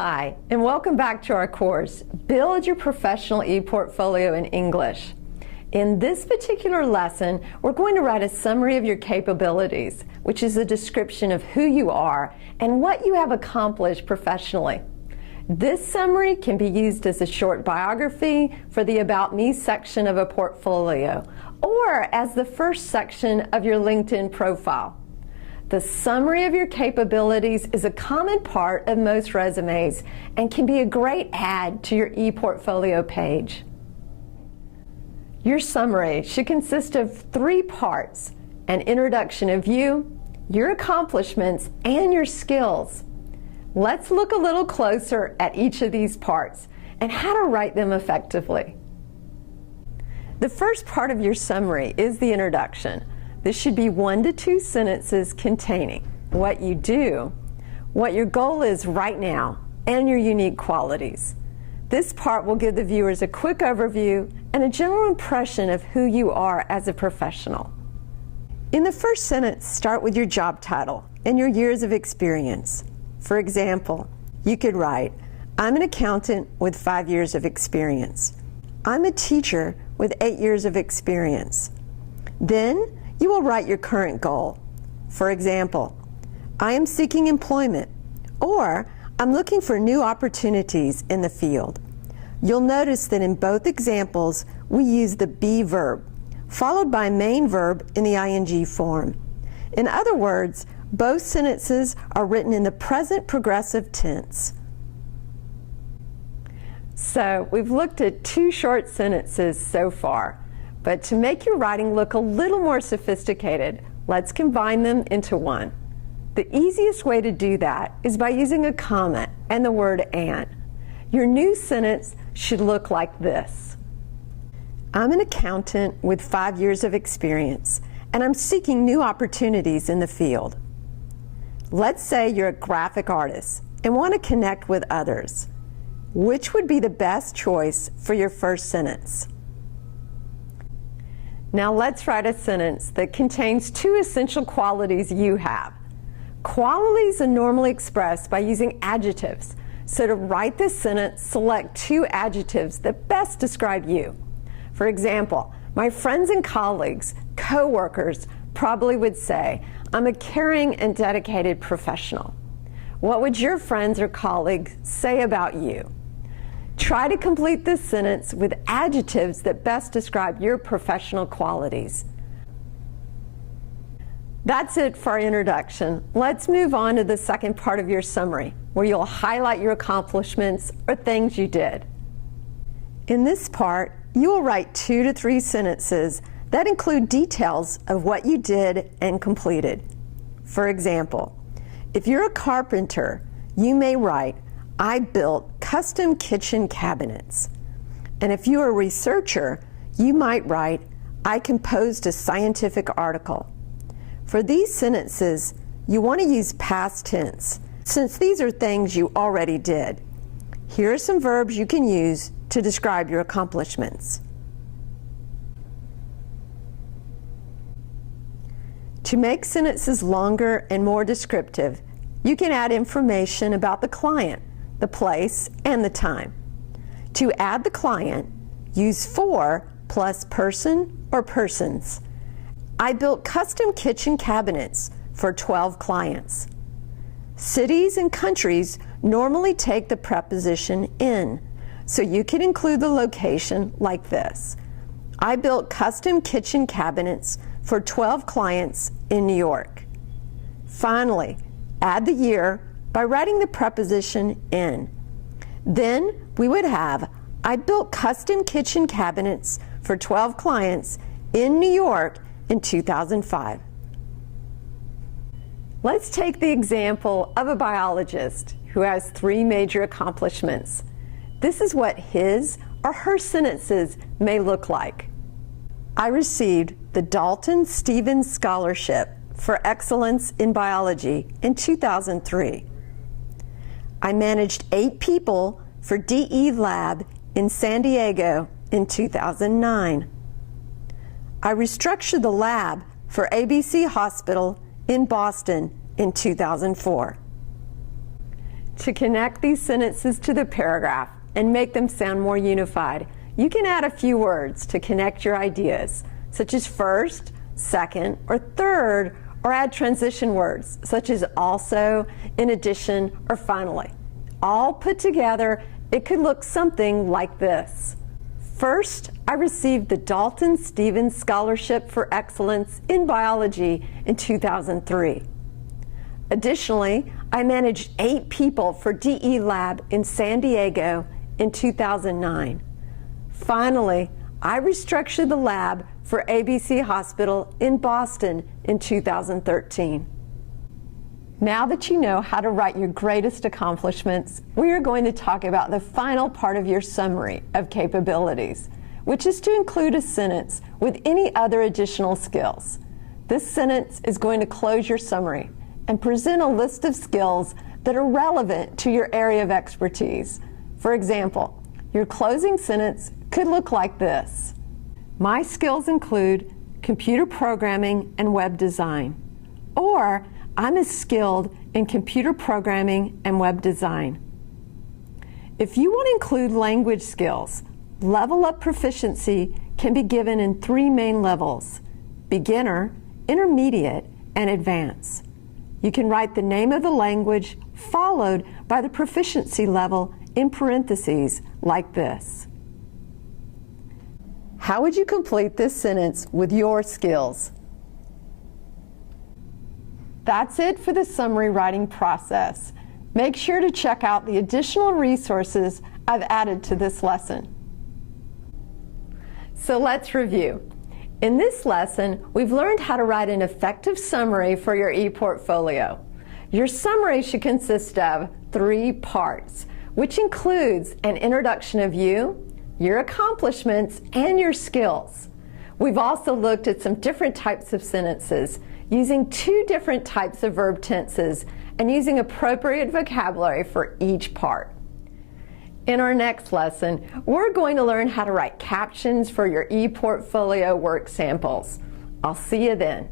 Hi, and welcome back to our course, Build Your Professional ePortfolio in English. In this particular lesson, we're going to write a summary of your capabilities, which is a description of who you are and what you have accomplished professionally. This summary can be used as a short biography for the About Me section of a portfolio, or as the first section of your LinkedIn profile. The summary of your capabilities is a common part of most resumes and can be a great add to your ePortfolio page. Your summary should consist of 3 parts: an introduction of you, your accomplishments, and your skills. Let's look a little closer at each of these parts and how to write them effectively. The first part of your summary is the introduction. This should be 1 to 2 sentences containing what you do, what your goal is right now, and your unique qualities. This part will give the viewers a quick overview and a general impression of who you are as a professional. In the first sentence, start with your job title and your years of experience. For example, you could write, I'm an accountant with 5 years of experience. I'm a teacher with 8 years of experience. Then, you will write your current goal. For example, I am seeking employment, or I'm looking for new opportunities in the field. You'll notice that in both examples, we use the be verb, followed by a main verb in the ing form. In other words, both sentences are written in the present progressive tense. So, we've looked at 2 short sentences so far. But to make your writing look a little more sophisticated, let's combine them into one. The easiest way to do that is by using a comma and the word and. Your new sentence should look like this. I'm an accountant with 5 years of experience, and I'm seeking new opportunities in the field. Let's say you're a graphic artist and want to connect with others. Which would be the best choice for your first sentence? Now let's write a sentence that contains 2 essential qualities you have. Qualities are normally expressed by using adjectives. So to write this sentence, select 2 adjectives that best describe you. For example, my friends and colleagues, co-workers, probably would say, I'm a caring and dedicated professional. What would your friends or colleagues say about you? Try to complete this sentence with adjectives that best describe your professional qualities. That's it for our introduction. Let's move on to the second part of your summary, where you'll highlight your accomplishments or things you did. In this part, you will write 2 to 3 sentences that include details of what you did and completed. For example, if you're a carpenter, you may write, I built custom kitchen cabinets. And if you're a researcher, you might write, I composed a scientific article. For these sentences, you want to use past tense, since these are things you already did. Here are some verbs you can use to describe your accomplishments. To make sentences longer and more descriptive, you can add information about the client, the place, and the time. To add the client, use for plus person or persons. I built custom kitchen cabinets for 12 clients. Cities and countries normally take the preposition in, so you can include the location like this. I built custom kitchen cabinets for 12 clients in New York. Finally, add the year by writing the preposition in. Then we would have, I built custom kitchen cabinets for 12 clients in New York in 2005. Let's take the example of a biologist who has 3 major accomplishments. This is what his or her sentences may look like. I received the Dalton Stevens Scholarship for Excellence in Biology in 2003. I managed 8 people for DE Lab in San Diego in 2009. I restructured the lab for ABC Hospital in Boston in 2004. To connect these sentences to the paragraph and make them sound more unified, you can add a few words to connect your ideas, such as first, second, or third, or add transition words, such as also, in addition, or finally. All put together, it could look something like this. First, I received the Dalton Stevens Scholarship for Excellence in Biology in 2003. Additionally, I managed 8 people for DE Lab in San Diego in 2009. Finally, I restructured the lab for ABC Hospital in Boston in 2013. Now that you know how to write your greatest accomplishments, we are going to talk about the final part of your summary of capabilities, which is to include a sentence with any other additional skills. This sentence is going to close your summary and present a list of skills that are relevant to your area of expertise. For example, your closing sentence could look like this. My skills include computer programming and web design. Or, I'm as skilled in computer programming and web design. If you want to include language skills, level up proficiency can be given in 3 main levels: beginner, intermediate, and advanced. You can write the name of the language followed by the proficiency level in parentheses like this. How would you complete this sentence with your skills? That's it for the summary writing process. Make sure to check out the additional resources I've added to this lesson. So let's review. In this lesson, we've learned how to write an effective summary for your ePortfolio. Your summary should consist of 3 parts, which includes an introduction of you, your accomplishments, and your skills. We've also looked at some different types of sentences, using 2 different types of verb tenses and using appropriate vocabulary for each part. In our next lesson, we're going to learn how to write captions for your ePortfolio work samples. I'll see you then.